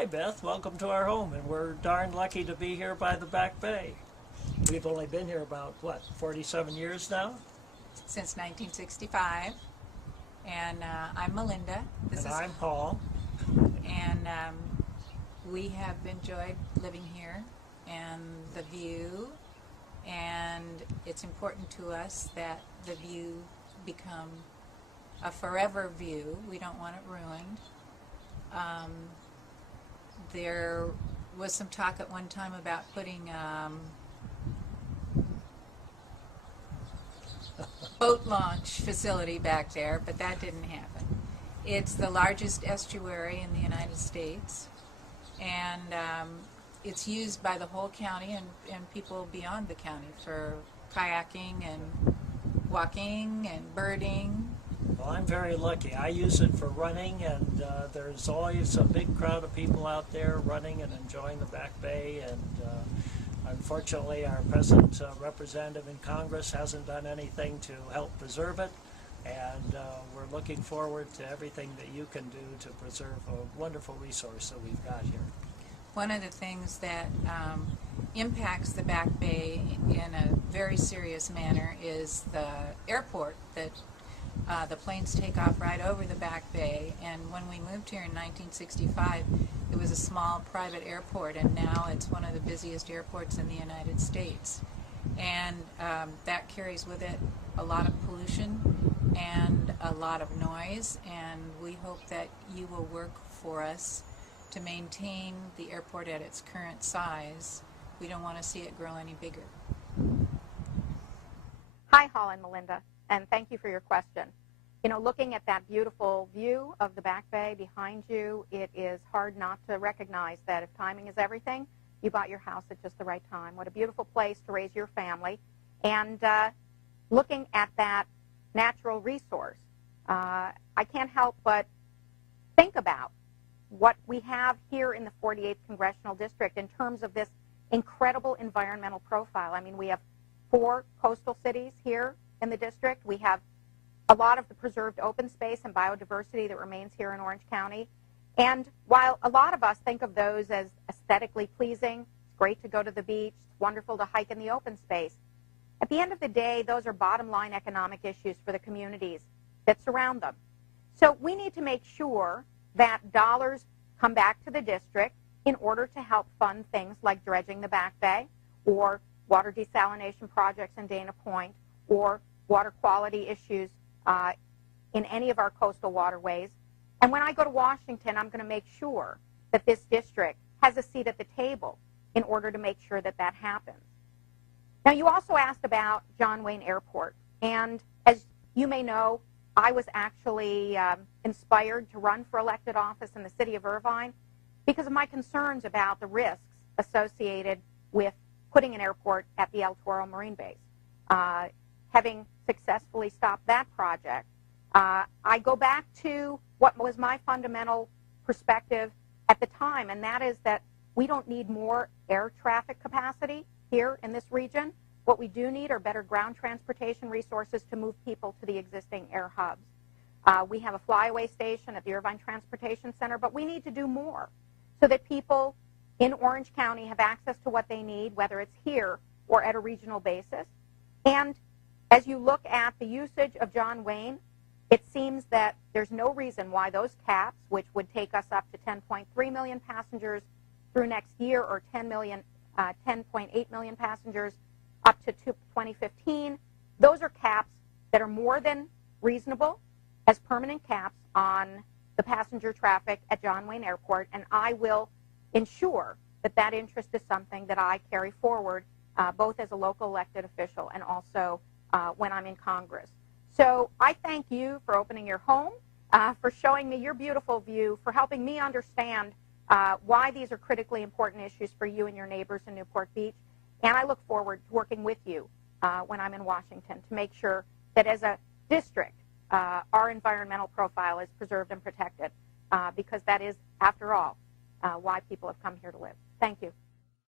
Hi Beth, welcome to our home, and we're darn lucky to be here by the Back Bay. We've only been here about, what, 47 years now? Since 1965, and I'm Melinda. And I'm Paul. And we have enjoyed living here and the view, and it's important to us that the view become a forever view. We don't want it ruined. There was some talk at one time about putting boat launch facility back there, but that didn't happen. It's the largest estuary in the United States, and it's used by the whole county and people beyond the county for kayaking and walking and birding. Well, I'm very lucky. I use it for running, and there's always a big crowd of people out there running and enjoying the Back Bay. And unfortunately, our present representative in Congress hasn't done anything to help preserve it. And we're looking forward to everything that you can do to preserve a wonderful resource that we've got here. One of the things that impacts the Back Bay in a very serious manner is the airport that the planes take off right over the Back Bay. And when we moved here in 1965, it was a small private airport, and now it's one of the busiest airports in the United States. And that carries with it a lot of pollution and a lot of noise, and we hope that you will work for us to maintain the airport at its current size. We don't want to see it grow any bigger. Hi, Hall and Melinda, and thank you for your question. You know, looking at that beautiful view of the Back Bay behind you, it is hard not to recognize that if timing is everything, you bought your house at just the right time. What a beautiful place to raise your family. And looking at that natural resource, I can't help but think about what we have here in the 48th Congressional District in terms of this incredible environmental profile. I mean, we have 4 coastal cities here in the district. We have a lot of the preserved open space and biodiversity that remains here in Orange County. And while a lot of us think of those as aesthetically pleasing, it's great to go to the beach, it's wonderful to hike in the open space, at the end of the day, those are bottom line economic issues for the communities that surround them. So we need to make sure that dollars come back to the district in order to help fund things like dredging the Back Bay, or water desalination projects in Dana Point, or water quality issues in any of our coastal waterways. And when I go to Washington, I'm going to make sure that this district has a seat at the table in order to make sure that that happens. Now, you also asked about John Wayne Airport. And as you may know, I was actually inspired to run for elected office in the city of Irvine because of my concerns about the risks associated with putting an airport at the El Toro Marine Base. Having successfully stopped that project, I go back to what was my fundamental perspective at the time, and that is that we don't need more air traffic capacity here in this region. What we do need are better ground transportation resources to move people to the existing air hubs. We have a flyaway station at the Irvine Transportation Center, but we need to do more so that people in Orange County have access to what they need, whether it's here or at a regional basis. And as you look at the usage of John Wayne, it seems that there's no reason why those caps, which would take us up to 10.3 million passengers through next year, or 10.8 million passengers up to 2015, those are caps that are more than reasonable as permanent caps on the passenger traffic at John Wayne Airport, and I will ensure that that interest is something that I carry forward both as a local elected official and also when I'm in Congress. So I thank you for opening your home, for showing me your beautiful view, for helping me understand why these are critically important issues for you and your neighbors in Newport Beach. And I look forward to working with you when I'm in Washington to make sure that as a district, our environmental profile is preserved and protected, because that is, after all, why people have come here to live. Thank you.